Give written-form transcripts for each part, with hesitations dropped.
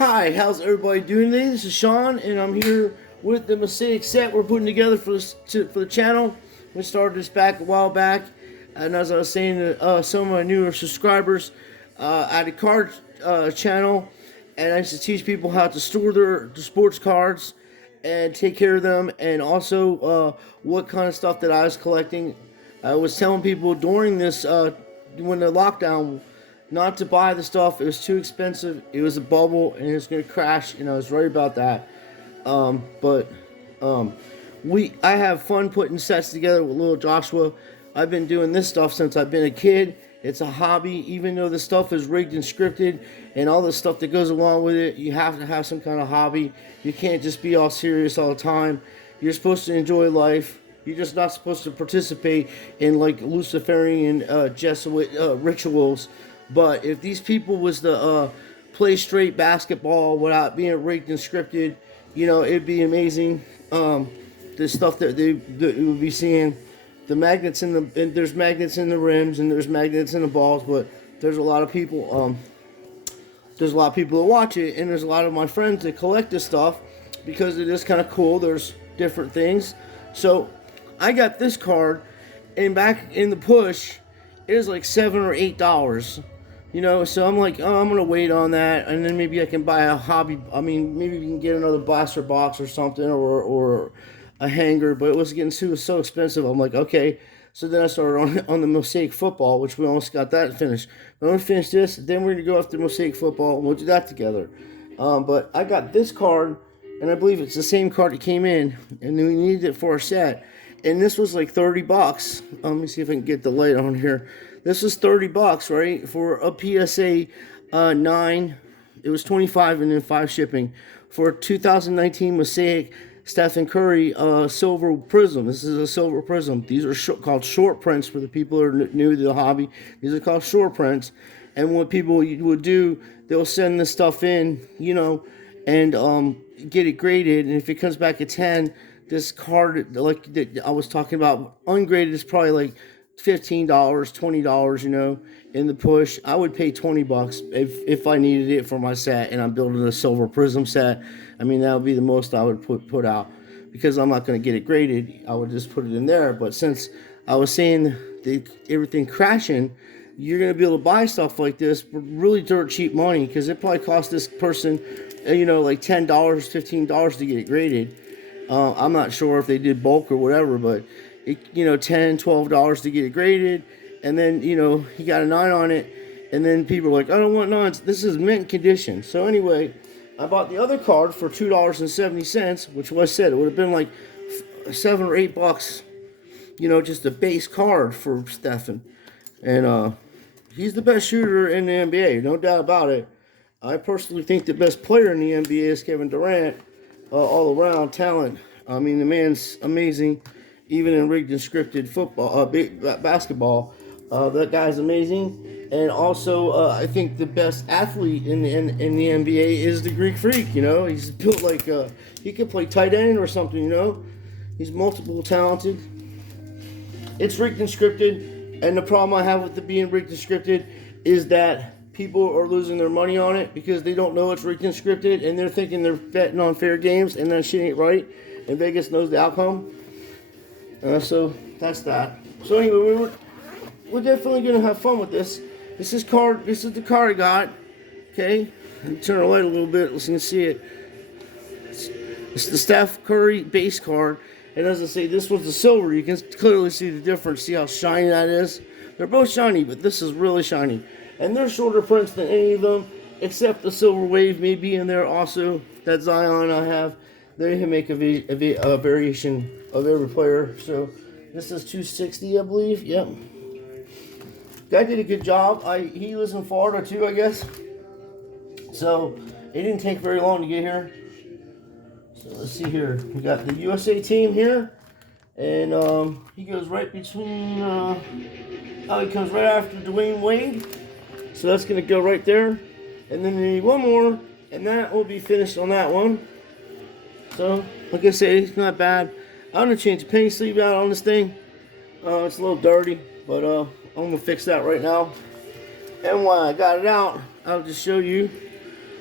Hi, how's everybody doing today? This is Sean, and I'm here with the Mosaic set we're putting together for for the channel. We started this back a while back, and as I was saying to some of my newer subscribers, I had a card channel, and I used to teach people how to store their sports cards and take care of them, and also what kind of stuff that I was collecting. I was telling people during this when the lockdown not to buy the stuff. It was too expensive. It was a bubble and it was going to crash, and I was right about that. But I have fun putting sets together with little Joshua. I've been doing this stuff since I've been a kid. It's a hobby, even though the stuff is rigged and scripted and all the stuff that goes along with it. You have to have some kind of hobby. You can't just be all serious all the time. You're supposed to enjoy life. You're just not supposed to participate in like Luciferian Jesuit rituals. But if these people was to play straight basketball without being rigged and scripted, it'd be amazing. The stuff that you would be seeing, the magnets and there's magnets in the rims and there's magnets in the balls, but there's a lot of people. There's a lot of people that watch it, and there's a lot of my friends that collect this stuff because it is kind of cool. There's different things. So I got this card, and back in the push, it was like $7 or $8. So I'm like, oh, I'm gonna wait on that, and then maybe I can buy a hobby. I mean, maybe we can get another blaster box or something, or a hanger. But it was getting so expensive. I'm like, okay. So then I started on the Mosaic Football, which we almost got that finished. When we finish this, then we're gonna go after Mosaic Football, and we'll do that together. But I got this card, and I believe it's the same card that came in, and we needed it for our set. And this was like $30. Let me see if I can get the light on here. This was $30, right, for a PSA 9. It was 25 and then 5 shipping for 2019 Mosaic Stephen Curry silver prism. This is a silver prism. These are called short prints for the people who are new to the hobby. These are called short prints. And what people would do, they'll send this stuff in, and get it graded. And if it comes back at 10, this card, like that I was talking about, ungraded is probably like $15, $20, in the push. I would pay $20 if I needed it for my set, and I'm building a silver prism set. I mean, that would be the most I would put out, because I'm not going to get it graded. I would just put it in there. But since I was saying everything crashing, you're going to be able to buy stuff like this for really dirt cheap money, because it probably cost this person, like $10, $15 to get it graded. I'm not sure if they did bulk or whatever, but $10, $12 to get it graded, and then he got a 9 on it, and then people are like, I don't want 9s. This is mint condition. So anyway, I bought the other card for $2.70, which was said it would have been like $7 or $8. Just a base card for Stephen, and he's the best shooter in the NBA, no doubt about it. I personally think the best player in the NBA is Kevin Durant. All around talent. I mean, the man's amazing, even in rigged and scripted football, basketball. That guy's amazing. And also, I think the best athlete in the NBA is the Greek Freak. He's built like he could play tight end or something. He's multiple talented. It's rigged and scripted, and the problem I have with it being rigged and scripted is that people are losing their money on it because they don't know it's rigged and scripted, and they're thinking they're betting on fair games, and that shit ain't right, and Vegas knows the outcome. So that's that. So anyway, we're definitely gonna have fun with this. This is the card I got. Okay, turn the light a little bit so you can see it. It's the Steph Curry base card, and as I say, this was the silver. You can clearly see the difference. See how shiny that is? They're both shiny, but this is really shiny. And they're shorter prints than any of them, except the Silver Wave may be in there also. That Zion I have. They can make a variation of every player. So this is 260, I believe. Yep. Guy did a good job. He lives in Florida too, I guess. So it didn't take very long to get here. So let's see here. We got the USA team here, and he goes right between. He comes right after Dwayne Wade. So that's going to go right there. And then we need one more, and that will be finished on that one. So, like I said, it's not bad. I'm going to change the penny sleeve out on this thing. It's a little dirty, but I'm going to fix that right now. And while I got it out, I'll just show you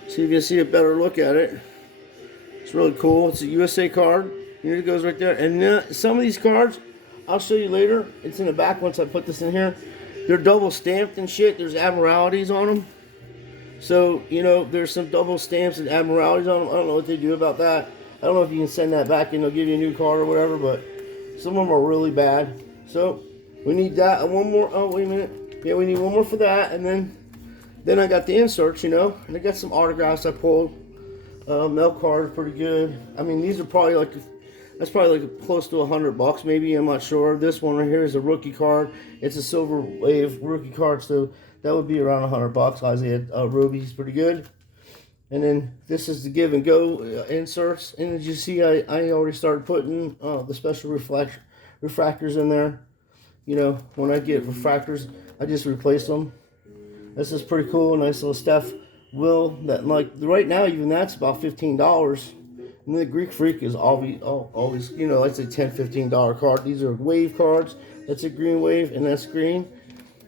See if you can see a better look at it. It's really cool. It's a USA card. Here it goes right there. And some of these cards, I'll show you later. It's in the back once I put this in here. They're double stamped and shit. There's admiralities on them. So, you know, there's some double stamps and admiralities on them. I don't know what they do about that. I don't know if you can send that back and they'll give you a new card or whatever, but some of them are really bad. So, we need that. And one more. Oh, wait a minute. Yeah, we need one more for that. And then I got the inserts, you know. And I got some autographs I pulled. Mail card, pretty good. I mean, these are probably like, that's probably like close to $100 maybe, I'm not sure. This one right here is a rookie card. It's a Silver Wave rookie card, so that would be around $100. Isaiah Roby's pretty good. And then this is the give and go inserts. And as you see, I already started putting the special refractors in there. You know, when I get refractors, I just replace them. This is pretty cool, nice little Steph Will, that like right now even that's about $15. And the Greek Freak is always, you know, that's a $10, $15 card. These are wave cards. That's a green wave and that's green.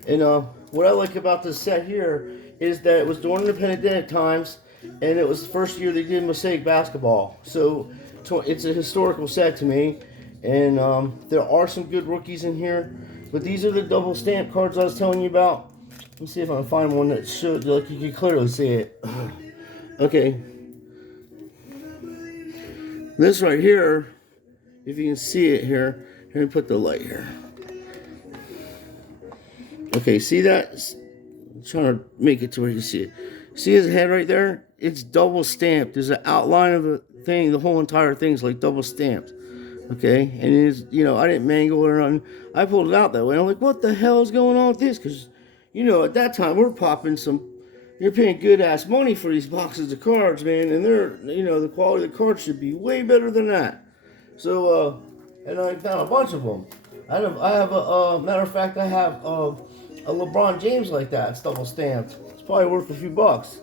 And what I like about this set here is that it was during the pandemic times, and it was the first year they did Mosaic Basketball. So it's a historical set to me. And there are some good rookies in here, but these are the double stamp cards I was telling you about. Let's see if I can find one that should, like, you can clearly see it. Okay. This right here, if you can see it here, let me put the light here. Okay, see that? I'm trying to make it to where you see it. See his head right there? It's double stamped. There's an outline of the thing. The whole entire thing's like double stamped. Okay, and it's, you know, I didn't mangle it or nothing. I pulled it out that way. I'm like, what the hell is going on with this? Because, you know, at that time, we're popping some, you're paying good ass money for these boxes of cards, man, and they're, you know, the quality of the cards should be way better than that. So, and I found a bunch of them. I have a matter of fact, I have a LeBron James like that. It's double stamped. It's probably worth a few bucks.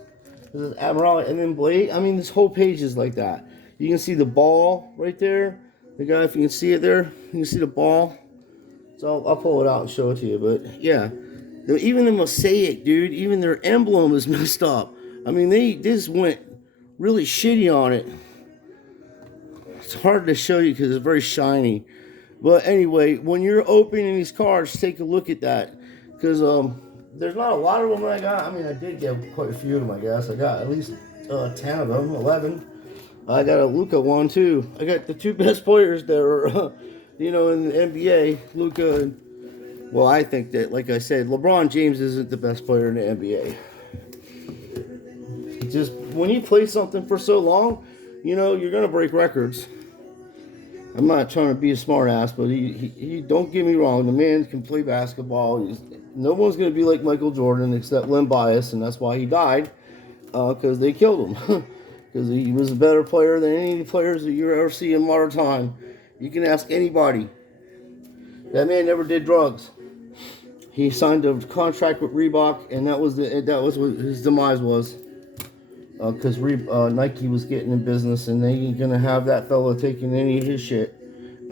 This is Admiral, and then Blade. I mean, this whole page is like that. You can see the ball right there. The guy, if you can see it there, you can see the ball. So I'll pull it out and show it to you. But yeah. Even the Mosaic, dude, even their emblem is messed up. I mean, they just went really shitty on it. It's hard to show you because it's very shiny. But anyway, when you're opening these cards, take a look at that. Because there's not a lot of them I got. I mean, I did get quite a few of them, I guess. I got at least 10 of them, 11. I got a Luka one, too. I got the two best players that are, you know, in the NBA, Luka and... Well, I think that, like I said, LeBron James isn't the best player in the NBA. Just when you play something for so long, you know, you're going to break records. I'm not trying to be a smart ass, but he don't get me wrong. The man can play basketball. No one's going to be like Michael Jordan except Len Bias, and that's why he died, because they killed him. Because he was a better player than any of the players that you ever see in modern time. You can ask anybody. That man never did drugs. He signed a contract with Reebok, and that was what his demise was. Because Nike was getting in business, and they ain't gonna have that fella taking any of his shit.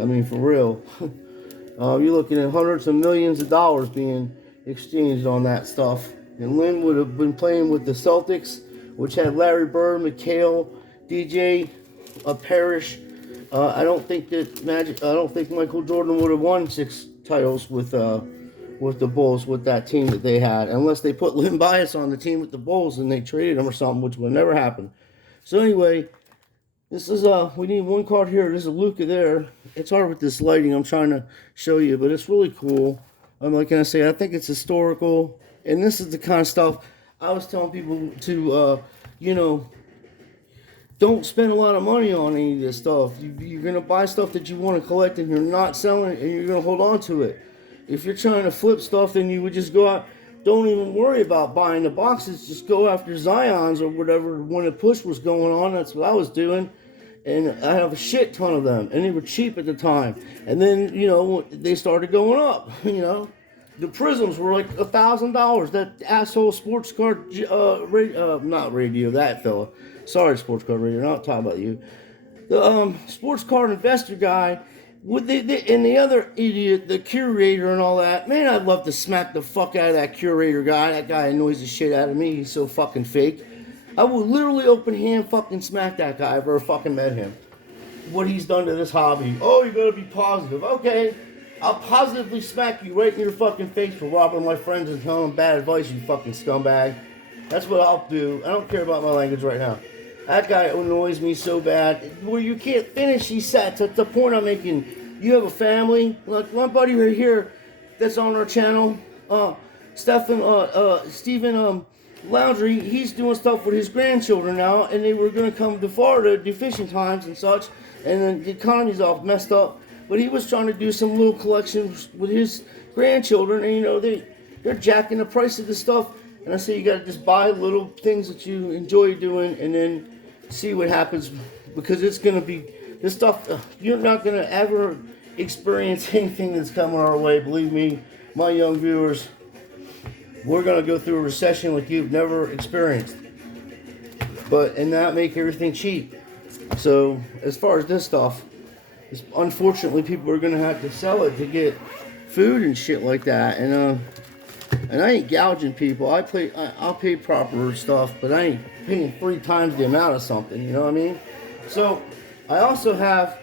I mean, for real. You're looking at hundreds of millions of dollars being exchanged on that stuff. And Lynn would have been playing with the Celtics, which had Larry Bird, McHale, DJ, Parrish. I don't think Michael Jordan would have won 6 titles with the Bulls with that team that they had, unless they put Len Bias on the team with the Bulls and they traded him or something, which would never happen. So anyway, this is we need one card here. There's a Luka there. It's hard with this lighting. I'm trying to show you, but it's really cool. Like can I say, I think it's historical, and this is the kind of stuff I was telling people to, you know. Don't spend a lot of money on any of this stuff. You're going to buy stuff that you want to collect and you're not selling it and you're going to hold on to it. If you're trying to flip stuff, then you would just go out. Don't even worry about buying the boxes. Just go after Zions or whatever. When the push was going on, that's what I was doing. And I have a shit ton of them. And they were cheap at the time. And then, you know, they started going up, you know. The Prisms were like $1,000. That asshole sports card, not radio, that fella. Sorry, sports card radio, not talking about you. The sports card investor guy, and the other idiot, the curator and all that. Man, I'd love to smack the fuck out of that curator guy. That guy annoys the shit out of me. He's so fucking fake. I would literally open hand fucking smack that guy if I ever fucking met him. What he's done to this hobby. Oh, you gotta be positive. Okay, I'll positively smack you right in your fucking face for robbing my friends and telling them bad advice, you fucking scumbag. That's what I'll do. I don't care about my language right now. That guy annoys me so bad. Where you can't finish these sets. That's the point I'm making. You have a family. Like my buddy right here that's on our channel, Stephen Loundry, he's doing stuff with his grandchildren now, and they were going to come to Florida, do fishing times and such, and then the economy's all messed up. But he was trying to do some little collections with his grandchildren, and you know, they're jacking the price of this stuff. And I say you got to just buy little things that you enjoy doing, and then see what happens, because it's going to be this stuff. You're not going to ever experience anything that's coming our way. Believe me, my young viewers, we're going to go through a recession like you've never experienced, and not make everything cheap. So as far as this stuff, unfortunately, people are going to have to sell it to get food and shit like that. And I ain't gouging people. I'll pay proper stuff, but I ain't paying 3 times the amount of something. You know what I mean? So I also have,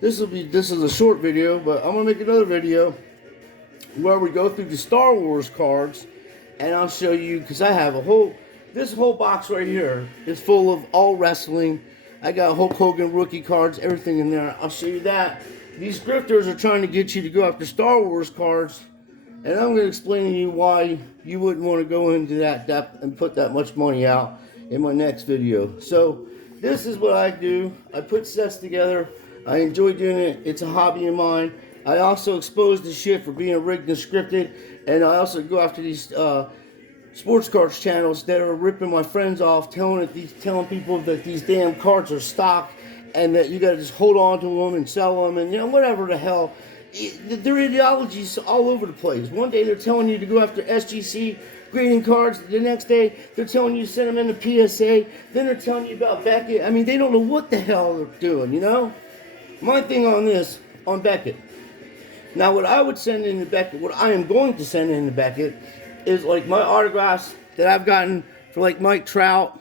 this is a short video, but I'm gonna make another video where we go through the Star Wars cards, and I'll show you, because I have this whole box right here is full of all wrestling. I got Hulk Hogan rookie cards, everything in there. I'll show you that. These grifters are trying to get you to go after Star Wars cards, and I'm going to explain to you why you wouldn't want to go into that depth and put that much money out in my next video. So this is what I do. I put sets together. I enjoy doing it. It's a hobby of mine. I also expose the shit for being rigged and scripted, and I also go after these sports cards channels that are ripping my friends off, telling people that these damn cards are stock and that you got to just hold on to them and sell them, and you know, whatever the hell. Their ideology's all over the place. One day they're telling you to go after SGC greeting cards. The next day they're telling you to send them in the PSA. Then they're telling you about Beckett. I mean, they don't know what the hell they're doing, you know? My thing on Beckett. Now, what I would send in the Beckett, what I am going to send in the Beckett, is like my autographs that I've gotten for like Mike Trout.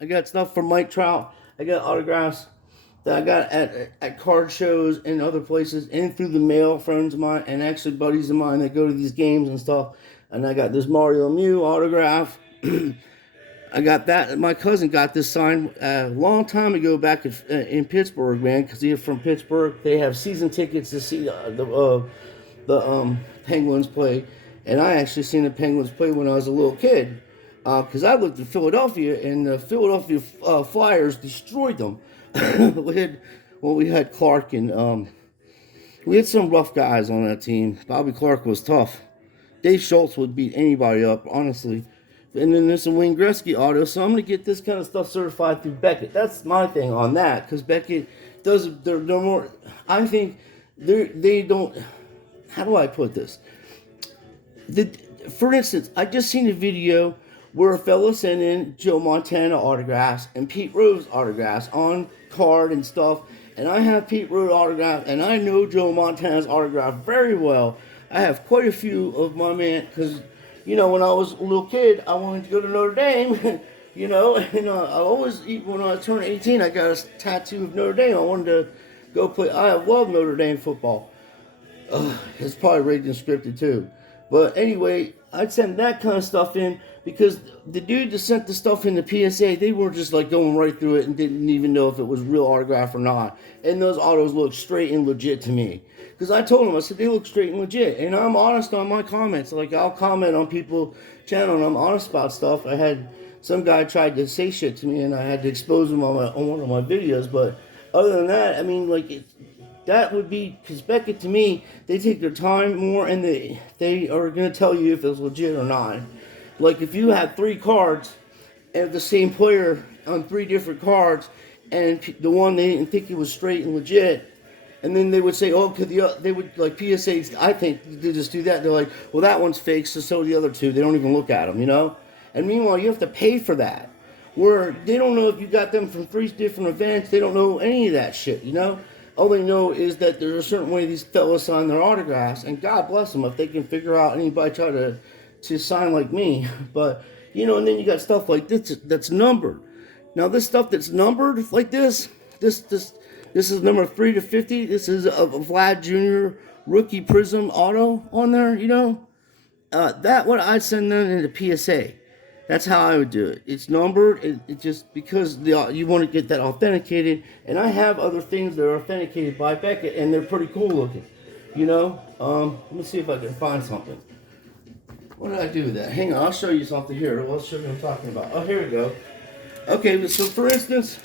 I got stuff from Mike Trout. I got autographs that I got at card shows and other places, and through the mail, friends of mine, and actually buddies of mine that go to these games and stuff. And I got this Mario Lemieux autograph. I got that. My cousin got this signed a long time ago back in Pittsburgh, man, because he's from Pittsburgh. They have season tickets to see the Penguins play. And I actually seen the Penguins play when I was a little kid, because I lived in Philadelphia, and the Philadelphia Flyers destroyed them. we had Clark, and we had some rough guys on that team. Bobby Clark was tough. Dave Schultz would beat anybody up, honestly. And then there's some Wayne Gretzky auto, so I'm going to get this kind of stuff certified through Beckett. That's my thing on that, because Beckett they're more, I think, they don't, how do I put this? For instance, I just seen a video where a fella sent in Joe Montana autographs and Pete Rose autographs on card and stuff, and I have Pete Rose autograph, and I know Joe Montana's autograph very well. I have quite a few of my man, because, you know, when I was a little kid, I wanted to go to Notre Dame, you know, and I always, when I turned 18, I got a tattoo of Notre Dame. I wanted to go play. I love Notre Dame football. It's probably rigged and scripted too. But anyway, I'd send that kind of stuff in, because the dude that sent the stuff in the PSA, they were just like going right through it and didn't even know if it was real autograph or not. And those autos look straight and legit to me. Because I told him, I said, they look straight and legit. And I'm honest on my comments. Like, I'll comment on people's channel, and I'm honest about stuff. I had some guy tried to say shit to me, and I had to expose him on one of my videos. But other than that, I mean, like, that would be, because Beckett, to me, they take their time more, and they are going to tell you if it's legit or not. Like, if you had 3 cards and the same player on 3 different cards, and the one they didn't think it was straight and legit, and then they would say, oh, they would, like, PSAs, I think they just do that. They're like, well, that one's fake, so the other 2. They don't even look at them, you know? And meanwhile, you have to pay for that. Where they don't know if you got them from 3 different events. They don't know any of that shit, you know? All they know is that there's a certain way these fellas sign their autographs, and God bless them if they can figure out anybody try to sign like me. But, you know, and then you got stuff like this that's numbered. Now this stuff that's numbered like this is number 3 to 50. This is a Vlad Jr. rookie Prism auto on there, you know. That one I'd send them into PSA. That's how I would do it. It's numbered. It just because you want to get that authenticated. And I have other things that are authenticated by Beckett, and they're pretty cool looking. You know. Let me see if I can find something. What did I do with that? Hang on, I'll show you something here. I'll show you what I'm talking about. Oh, here we go. Okay, so for instance,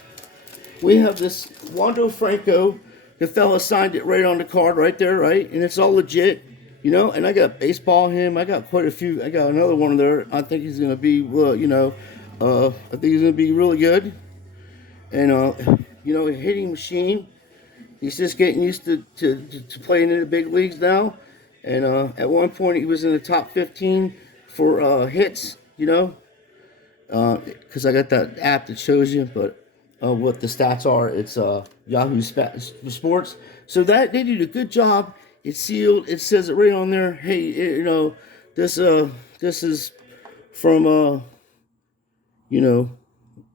we have this Wando Franco. The fella signed it right on the card right there, right? And it's all legit. You know, and I got baseball him. I got quite a few. I got another one there. I think he's gonna be, you know, I think he's gonna be really good. And you know, a hitting machine. He's just getting used to playing in the big leagues now. And at one point he was in the top 15 for hits. You know, because I got that app that shows you, but what the stats are. It's Yahoo Sports. So that they did a good job. It's sealed. It says it right on there. Hey, you know, this is from you know,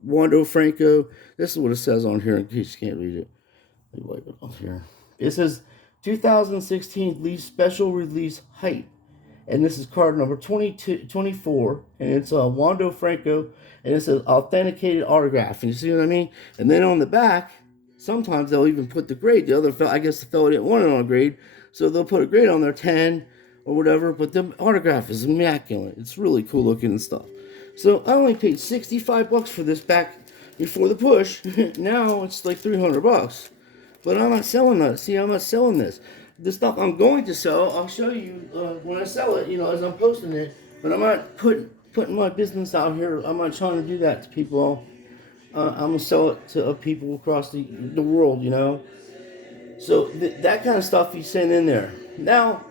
Wando Franco. This is what it says on here in case you can't read it. Let me wipe it off here. It says 2016 Leaf Special Release Height, and this is card number 24, and it's Wando Franco, and it says authenticated autograph. And you see what I mean? And then on the back, sometimes they'll even put the grade. The other fellow, I guess the fellow didn't want it on a grade. So they'll put a grade on there, 10 or whatever, but the autograph is immaculate. It's really cool looking and stuff. So I only paid $65 for this back before the push. Now it's like $300. But I'm not selling that. See, I'm not selling this. The stuff I'm going to sell, I'll show you when I sell it, you know, as I'm posting it. But I'm not putting my business out here. I'm not trying to do that to people. I'm going to sell it to people across the world, you know. So that kind of stuff you send in there. Now,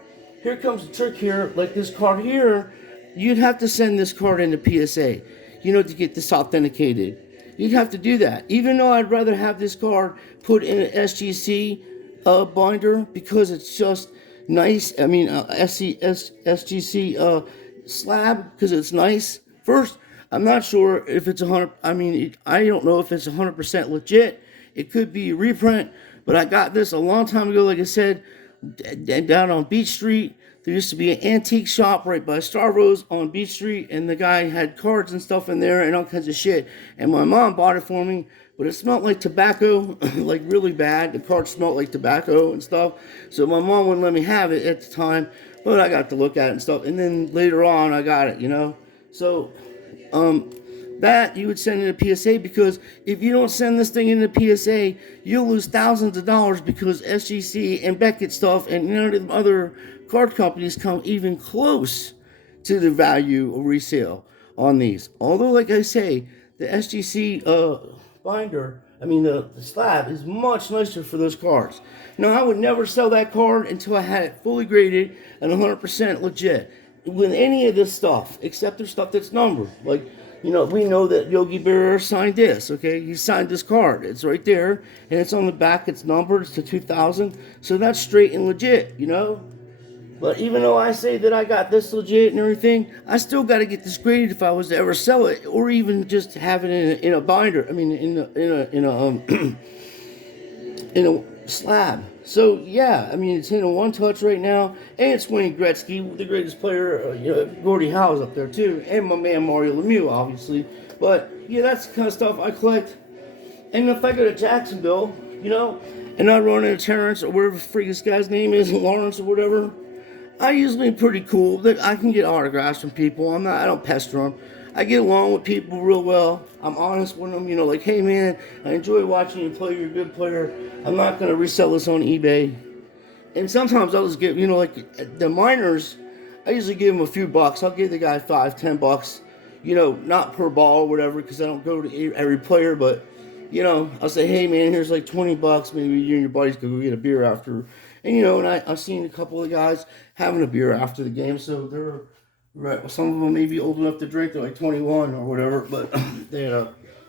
here comes the trick here. Like this card here, you'd have to send this card into PSA, you know, to get this authenticated. You'd have to do that. Even though I'd rather have this card put in an SGC binder because it's just nice. I mean, SGC slab because it's nice. First, I'm not sure if it's 100. I mean, I don't know if it's 100% legit. It could be a reprint. But I got this a long time ago, like I said, down on Beach Street. There used to be an antique shop right by Star Rose on Beach Street, and the guy had cards and stuff in there and all kinds of shit. And my mom bought it for me, but it smelled like tobacco, like really bad. The card smelled like tobacco and stuff. So my mom wouldn't let me have it at the time, but I got to look at it and stuff. And then later on, I got it, you know. So, that you would send in a PSA, because if you don't send this thing in a PSA, you'll lose thousands of dollars because SGC and Beckett stuff and none of the other card companies come even close to the value of resale on these. Although, like I say, the SGC binder, I mean the slab is much nicer for those cards. Now, I would never sell that card until I had it fully graded and 100% legit with any of this stuff, except the stuff that's numbered. Like, you know, we know that Yogi Berra signed this, okay? He signed this card. It's right there, and it's on the back. It's numbered. It's to 2000. So that's straight and legit, you know? But even though I say that I got this legit and everything, I still got to get this graded if I was to ever sell it, or even just have it in a binder. I mean, in a slab. So yeah, I mean, it's in a one touch right now, and it's Wayne Gretzky, the greatest player. You know, Gordie Howe's up there too, and my man Mario Lemieux, obviously. But yeah, that's the kind of stuff I collect. And if I go to Jacksonville, you know, and I run into Terrence or whatever the freak this guy's name is, Lawrence or whatever, I usually pretty cool. That I can get autographs from people. I don't pester them. I get along with people real well. I'm honest with them, you know, like, hey man, I enjoy watching you play. You're a good player. I'm not going to resell this on eBay. And sometimes I'll just give, you know, like the minors, I usually give them a few bucks. I'll give the guy $5-10, you know, not per ball or whatever, because I don't go to every player, but, you know, I'll say, hey man, here's like $20. Maybe you and your buddies could go get a beer after. And, you know, and I've seen a couple of guys having a beer after the game, so they're, right, some of them may be old enough to drink. They're like 21 or whatever, but they,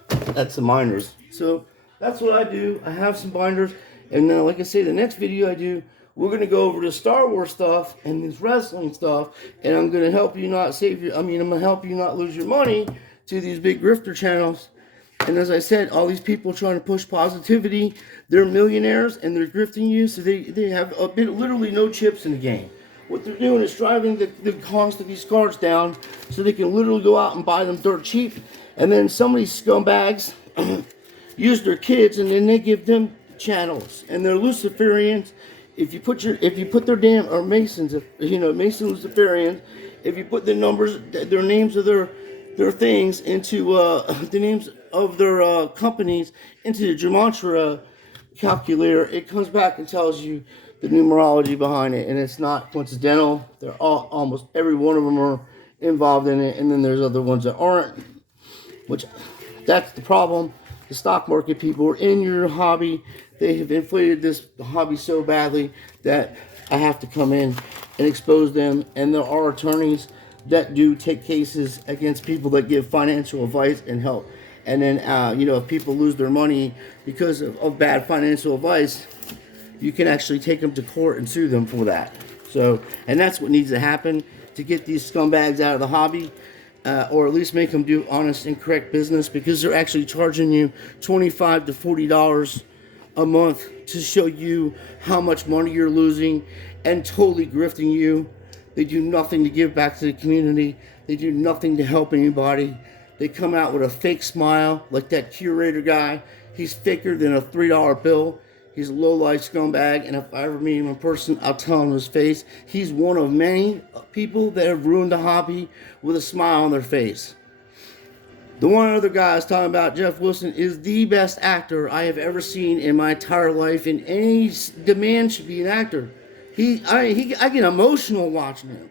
that's the minors. So that's what I do. I have some binders, and like I say, the next video I do, we're gonna go over the Star Wars stuff and this wrestling stuff, and I'm gonna help you not I'm gonna help you not lose your money to these big grifter channels, And as I said, all these people trying to push positivity, they're millionaires and they're grifting you, so they have a bit, literally no chips in the game. What they're doing is driving the cost of these cards down so they can literally go out and buy them dirt cheap. And then some of these scumbags use their kids and then they give them channels. And they're Luciferians. If you put their damn, or Masons, Mason Luciferians, if you put the numbers, their names of their things into the names of their companies into the gematria calculator, it comes back and tells you the numerology behind it, and it's not coincidental. They're almost every one of them are involved in it, and then there's other ones that aren't, which that's the problem. The stock market people are in your hobby. They have inflated this hobby so badly that I have to come in and expose them, and there are attorneys that do take cases against people that give financial advice and help. And then, if people lose their money because of bad financial advice, you can actually take them to court and sue them for that. So, and that's what needs to happen to get these scumbags out of the hobby, or at least make them do honest and correct business, because they're actually charging you $25 to $40 a month to show you how much money you're losing and totally grifting you. They do nothing to give back to the community. They do nothing to help anybody. They come out with a fake smile, like that curator guy. He's faker than a $3 bill. He's a low-life scumbag, and if I ever meet him in person, I'll tell him his face. He's one of many people that have ruined the hobby with a smile on their face. The one other guy I was talking about, Jeff Wilson, is the best actor I have ever seen in my entire life, and any demand should be an actor. I get emotional watching him.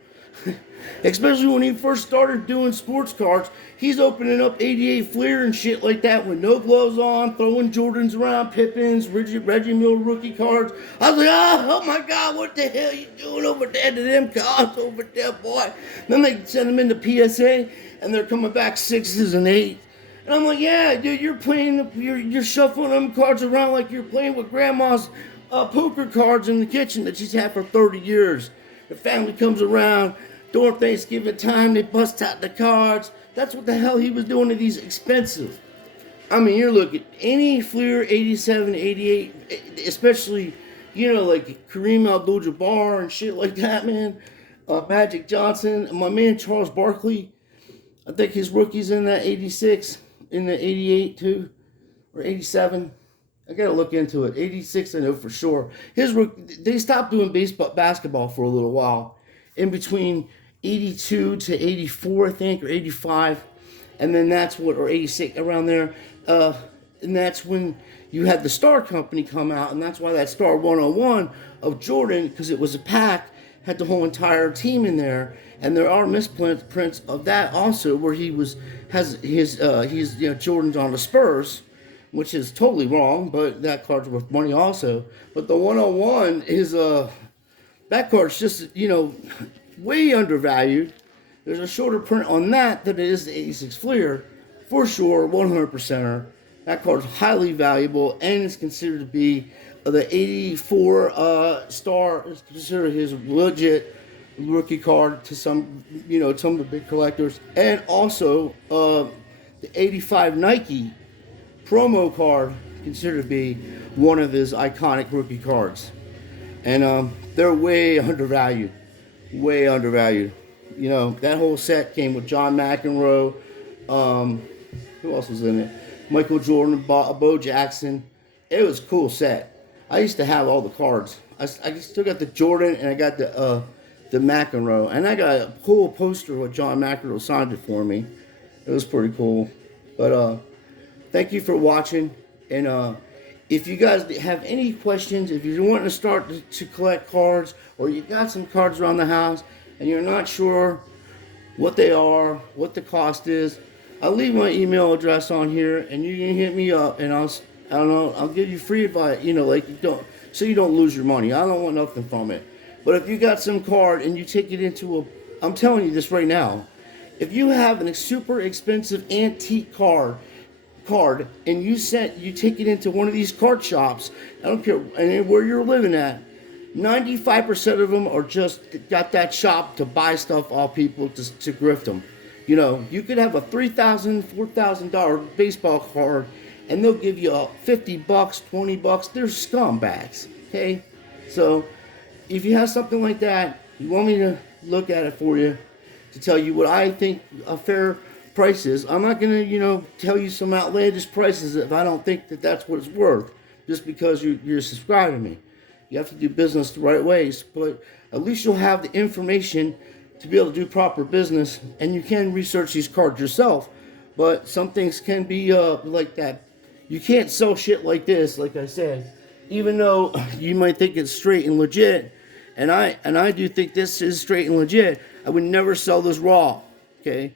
Especially when he first started doing sports cards. He's opening up 88 Fleer and shit like that with no gloves on, throwing Jordans around, Pippins, Reggie Miller rookie cards. I was like, oh my God, what the hell you doing over there to them cards over there, boy? Then they send them into PSA, and they're coming back 6s and 8s. And I'm like, yeah, dude, you're shuffling them cards around like you're playing with grandma's poker cards in the kitchen that she's had for 30 years. The family comes around during Thanksgiving time, they bust out the cards. That's what the hell he was doing to these expensive. I mean, you're looking, any Fleer 87, 88, especially, like Kareem Abdul-Jabbar and shit like that, man. Magic Johnson, my man Charles Barkley, I think his rookie's in that 86, in the 88 too, or 87. I gotta look into it. 86, I know for sure. They stopped doing basketball for a little while, in between 82 to 84, I think, or 85, and then or 86, around there, and that's when you had the Star Company come out, and that's why that Star 101 of Jordan, because it was a pack, had the whole entire team in there, and there are misprints of that also, where he's Jordan's on the Spurs, which is totally wrong, but that card's worth money also. But the 101 is that card's just, way undervalued. There's a shorter print on that than it is the 86 Fleer, for sure, 100%er. That card's highly valuable, and it's considered to be the 84 Star is considered his legit rookie card to some of the big collectors, and also the 85 Nike promo card considered to be one of his iconic rookie cards, and they're way undervalued. That whole set came with John McEnroe. Who else was in it? Michael Jordan, Bo Jackson. It was a cool set. I used to have all the cards. I still got the Jordan, and I got the McEnroe, and I got a cool poster with John McEnroe signed it for me. It was pretty cool. But thank you for watching, and if you guys have any questions, if you're wanting to start to collect cards, or you got some cards around the house and you're not sure what they are, what the cost is, I'll leave my email address on here, and you can hit me up, and I'll give you free advice, so you don't lose your money. I don't want nothing from it. But if you got some card and you take it into I'm telling you this right now, if you have a super expensive antique card, and you take it into one of these card shops, I don't care where you're living at, 95% of them are just got that shop to buy stuff off people to grift them. You know, you could have a $3,000, $4,000 baseball card, and they'll give you $50, $20. They're scumbags. Okay, so if you have something like that, you want me to look at it for you to tell you what I think a fair price is. I'm not gonna, tell you some outlandish prices if I don't think that that's what it's worth, just because you're subscribed to me. You have to do business the right ways, but at least you'll have the information to be able to do proper business, and you can research these cards yourself. But some things can be like that. You can't sell shit like this, like I said, even though you might think it's straight and legit, and I do think this is straight and legit. I would never sell this raw. Okay,